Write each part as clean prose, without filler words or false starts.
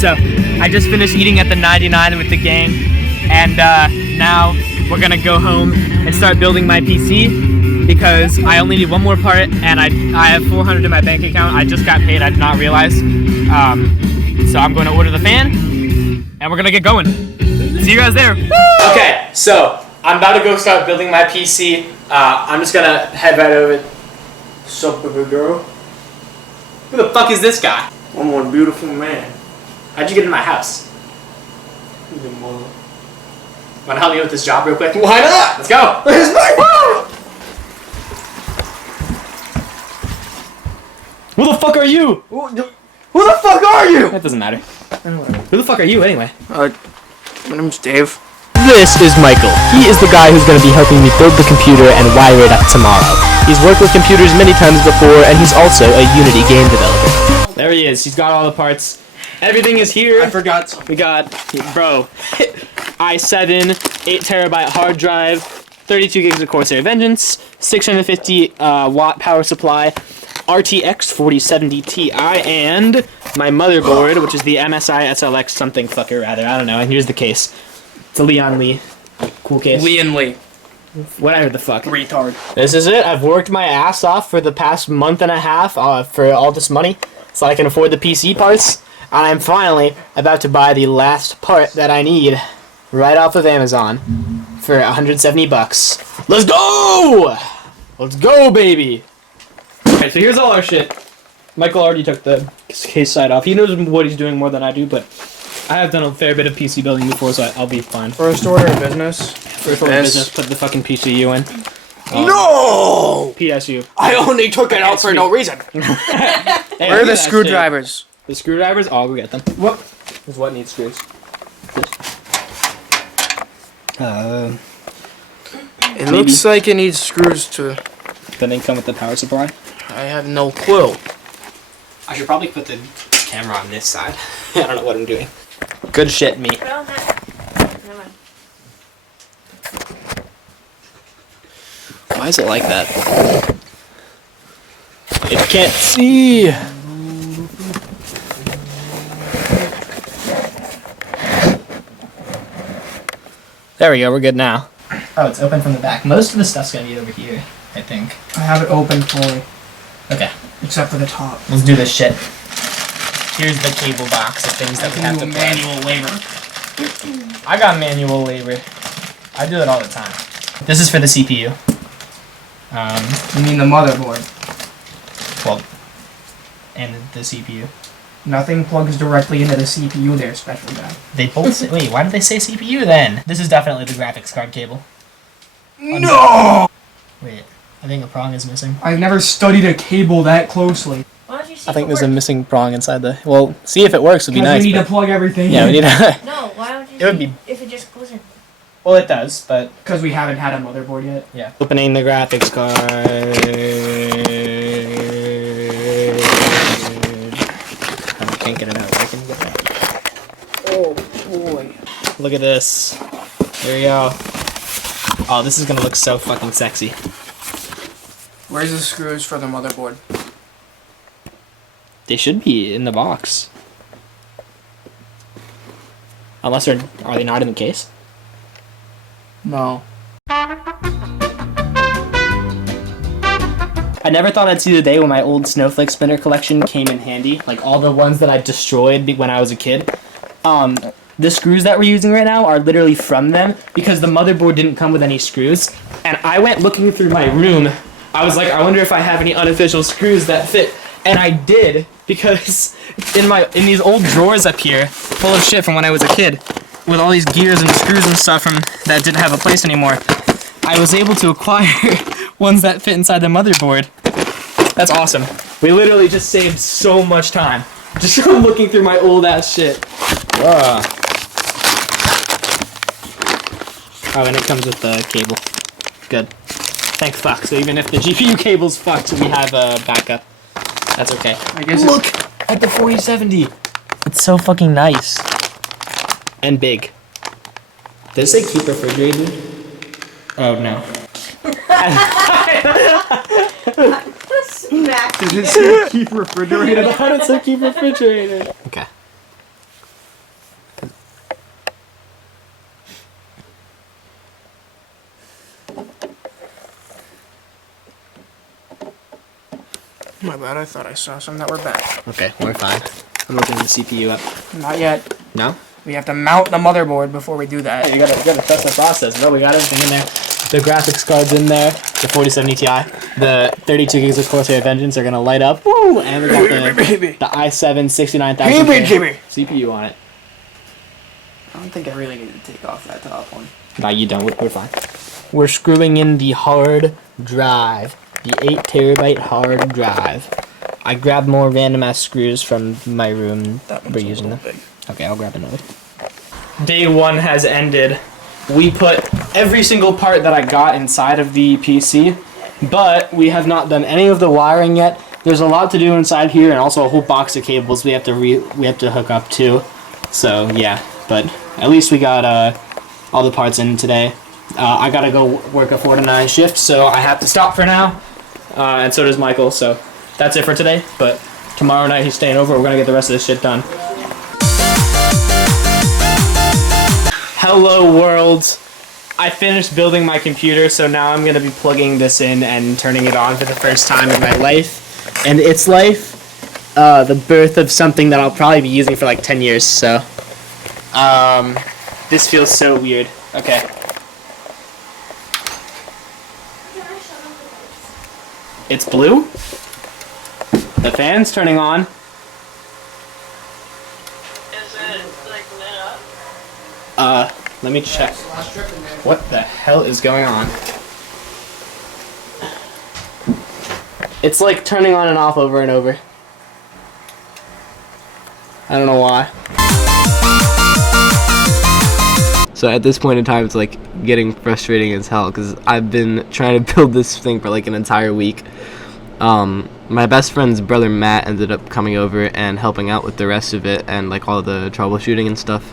So I just finished eating at the 99 with the gang, and now we're gonna go home and start building my PC because I only need one more part, and I have 400 in my bank account. I just got paid. I did not realize. So I'm going to order the fan, and we're gonna get going. See you guys there. Okay, so I'm about to go start building my PC. I'm just gonna head right over. Sup, baby girl? Who the fuck is this guy? I'm one beautiful man. How'd you get in my house? Wanna help me with this job real quick? Why not? Let's go! Where's my mom? Who the fuck are you? Who the fuck are you? That doesn't matter. Who the fuck are you anyway? My name's Dave. This is Michael. He is the guy who's going to be helping me build the computer and wire it up tomorrow. He's worked with computers many times before, and he's also a Unity game developer. There he is. He's got all the parts. Everything is here. I forgot something. We got, bro, i7, 8TB hard drive, 32 gigs of Corsair Vengeance, 650 watt power supply, RTX 4070 Ti, and my motherboard, which is the MSI SLX something fucker rather. I don't know. And here's the case. It's a Leon Lee. Cool case. Leon Lee. Whatever the fuck. Retard. This is it. I've worked my ass off for the past month and a half for all this money so I can afford the PC parts. And I'm finally about to buy the last part that I need right off of Amazon for 170 bucks. Let's go! Let's go, baby! Alright, so here's all our shit. Michael already took the case side off. He knows what he's doing more than I do, but I have done a fair bit of PC building before, so I'll be fine. First order of business. First order of business, put the fucking PCU in. No! PSU. I only took it out for no reason. Hey, Where are the screwdrivers? The screwdrivers? Oh, I'll go get them. What? Is what needs screws? It looks like it needs screws to... Then they come with the power supply. I have no clue. I should probably put the camera on this side. I don't know what I'm doing. Good shit, me. Why is it like that? It can't see! There we go, we're good now. Oh, it's open from the back. Most of the stuff's gonna be over here, I think. I have it open fully. Okay. Except for the top. Let's do this shit. Here's the cable box of things that we have to manual labor. I got manual labor. I do it all the time. This is for the CPU. You mean the motherboard? Well, and the CPU. Nothing plugs directly into the CPU there, special guy. They both say, wait, why did they say CPU then? This is definitely the graphics card cable. No! Wait, I think a prong is missing. I've never studied a cable that closely. Why don't you see I think if it there's a works? missing prong inside the... Well, see if it works would be nice. We need but- to plug everything Yeah, in. we need to... No, why don't you It would see be- if it just goes in? Well, it does, but... Because we haven't had a motherboard yet. Yeah. Opening the graphics card... I can't get it out. I can get it out. Oh boy. Look at this. There we go. Oh, this is gonna look so fucking sexy. Where's the screws for the motherboard? They should be in the box. Unless they're... Are they not in the case? No. I never thought I'd see the day when my old snowflake spinner collection came in handy. Like all the ones that I destroyed when I was a kid. The screws that we're using right now are literally from them because the motherboard didn't come with any screws. And I went looking through my room. I was like, I wonder if I have any unofficial screws that fit. And I did, because in these old drawers up here, full of shit from when I was a kid, with all these gears and screws and stuff that didn't have a place anymore, I was able to acquire ones that fit inside the motherboard. That's awesome. We literally just saved so much time. Just from looking through my old ass shit. Whoa. Oh, and it comes with the cable. Good. Thank fuck. So even if the GPU cable's fucked, we have a backup. That's okay. I guess Look at the 4070. It's so fucking nice. And big. Does it say keep refrigerated? Oh no. Smack. Does it say keep refrigerated? How does it keep refrigerated? Okay. My bad, I thought I saw some that were bad. Okay, we're fine. I'm looking the CPU up. Not yet. No? We have to mount the motherboard before we do that. Hey, you gotta trust the process, bro. We got everything in there. The graphics card's in there. The 4070 Ti. The 32 gigs of Corsair Vengeance are gonna light up. Woo! And we got the i7 69000 CPU on it. I don't think I really need to take off that top one. No, you don't. We're fine. We're screwing in the hard drive. The 8 terabyte hard drive. I grabbed more random ass screws from my room. We're using them. Big. Okay, I'll grab another. Day 1 has ended. We put every single part that I got inside of the PC, but we have not done any of the wiring yet. There's a lot to do inside here, and also a whole box of cables we have to hook up to. So yeah, but at least we got all the parts in today. I gotta go work a 4 to 9 shift, so I have to stop for now. And so does Michael. So that's it for today. But tomorrow night he's staying over. We're gonna get the rest of this shit done. Hello world. I finished building my computer, so now I'm gonna be plugging this in and turning it on for the first time in my life. And its life, the birth of something that I'll probably be using for like 10 years, so. This feels so weird. Okay. It's blue? The fan's turning on. Is it like lit up? Let me check. What the hell is going on? It's like turning on and off over and over. I don't know why. So at this point in time, it's like getting frustrating as hell because I've been trying to build this thing for like an entire week. My best friend's brother Matt ended up coming over and helping out with the rest of it and like all the troubleshooting and stuff.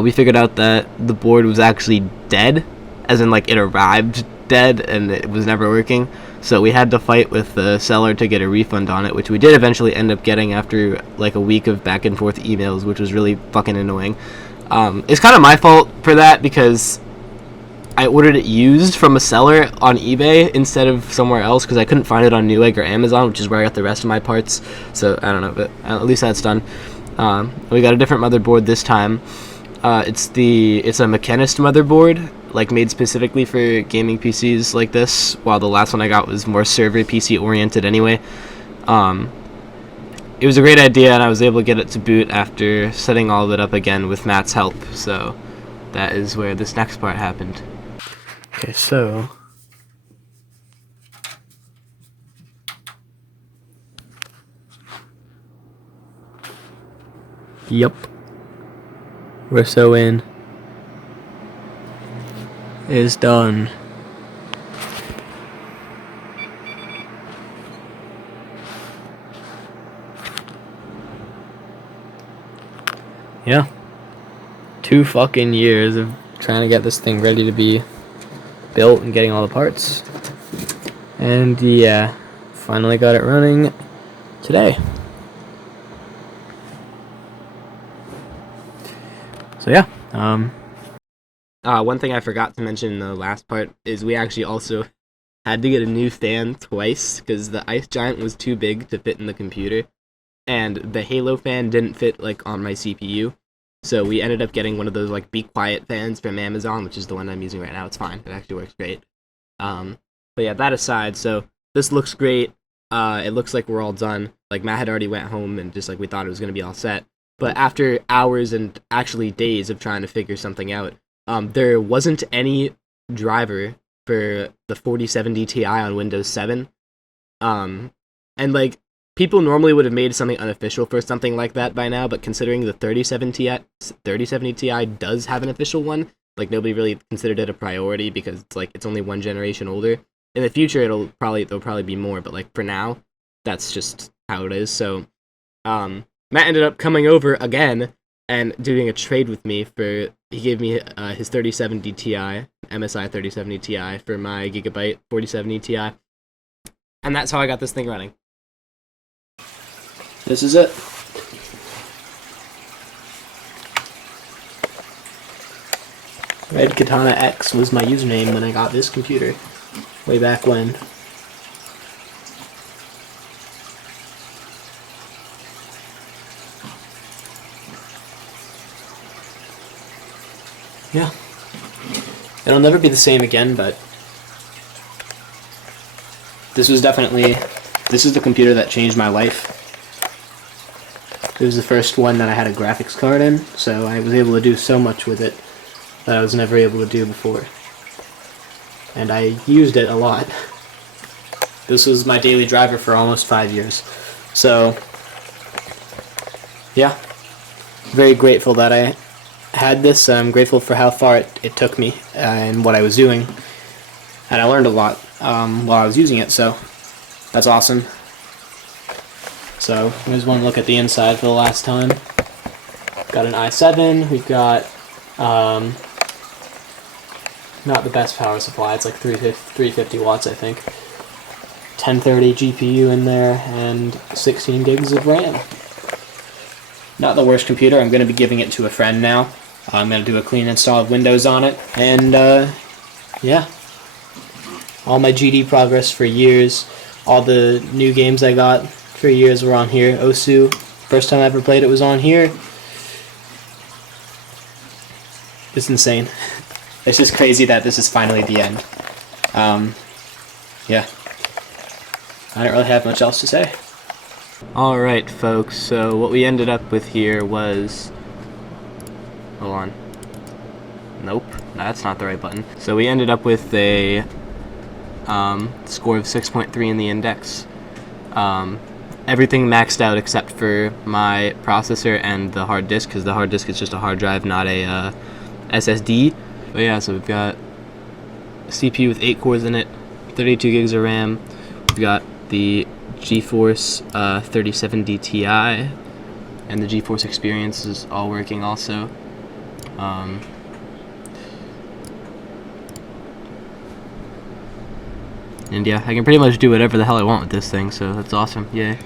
We figured out that the board was actually dead, as in like it arrived dead and it was never working. So we had to fight with the seller to get a refund on it, which we did eventually end up getting after like a week of back and forth emails, which was really fucking annoying. It's kind of my fault for that because I ordered it used from a seller on eBay instead of somewhere else because I couldn't find it on Newegg or Amazon, which is where I got the rest of my parts. So I don't know, but at least that's done. We got a different motherboard this time. It's a Mechanist motherboard, like made specifically for gaming PCs like this, while the last one I got was more server PC oriented anyway. It was a great idea, and I was able to get it to boot after setting all of it up again with Matt's help. So that is where this next part happened. Okay, so yep, we're so in. It's done. Yeah. 2 fucking years of trying to get this thing ready to be built and getting all the parts. And yeah, finally got it running today. So yeah, one thing I forgot to mention in the last part is we actually also had to get a new fan twice because the Ice Giant was too big to fit in the computer. And the Halo fan didn't fit like on my CPU, so we ended up getting one of those like Be Quiet fans from Amazon, which is the one I'm using right now. It's fine; it actually works great. But yeah, that aside, so this looks great. It looks like we're all done. Like Matt had already went home and just like we thought it was gonna be all set. But after hours and actually days of trying to figure something out, there wasn't any driver for the 4070 Ti on Windows 7. And like people normally would have made something unofficial for something like that by now, but considering the 3070 Ti does have an official one, like nobody really considered it a priority because it's like it's only 1 generation older. In the future, there'll probably be more, but like for now, that's just how it is. So, Matt ended up coming over again and doing a trade with me he gave me his 3070 Ti, MSI 3070 Ti for my Gigabyte 4070 Ti, and that's how I got this thing running. This is it. Red Katana X was my username when I got this computer. Way back when. yeah. It'll never be the same again, but this is the computer that changed my life. It was the first one that I had a graphics card in, so I was able to do so much with it that I was never able to do before. And I used it a lot. This was my daily driver for almost 5 years. So, yeah. Very grateful that I had this. I'm grateful for how far it took me and what I was doing. And I learned a lot while I was using it, so that's awesome. So, here's one look at the inside for the last time. Got an i7, we've got, not the best power supply, it's like 350 watts I think. 1030 GPU in there, and 16 gigs of RAM. Not the worst computer. I'm going to be giving it to a friend now. I'm going to do a clean install of Windows on it, and yeah. All my GD progress for years, all the new games I got for years were on here. Osu, first time I ever played it was on here. It's insane. It's just crazy that this is finally the end. Yeah. I don't really have much else to say. Alright folks, so what we ended up with here was... Hold on. Nope, that's not the right button. So we ended up with a score of 6.3 in the index. Everything maxed out except for my processor and the hard disk, because the hard disk is just a hard drive, not a SSD. But yeah, so we've got a CPU with 8 cores in it, 32 gigs of RAM. We've got the GeForce 3070 Ti, and the GeForce Experience is all working also. And yeah, I can pretty much do whatever the hell I want with this thing, so that's awesome, yay.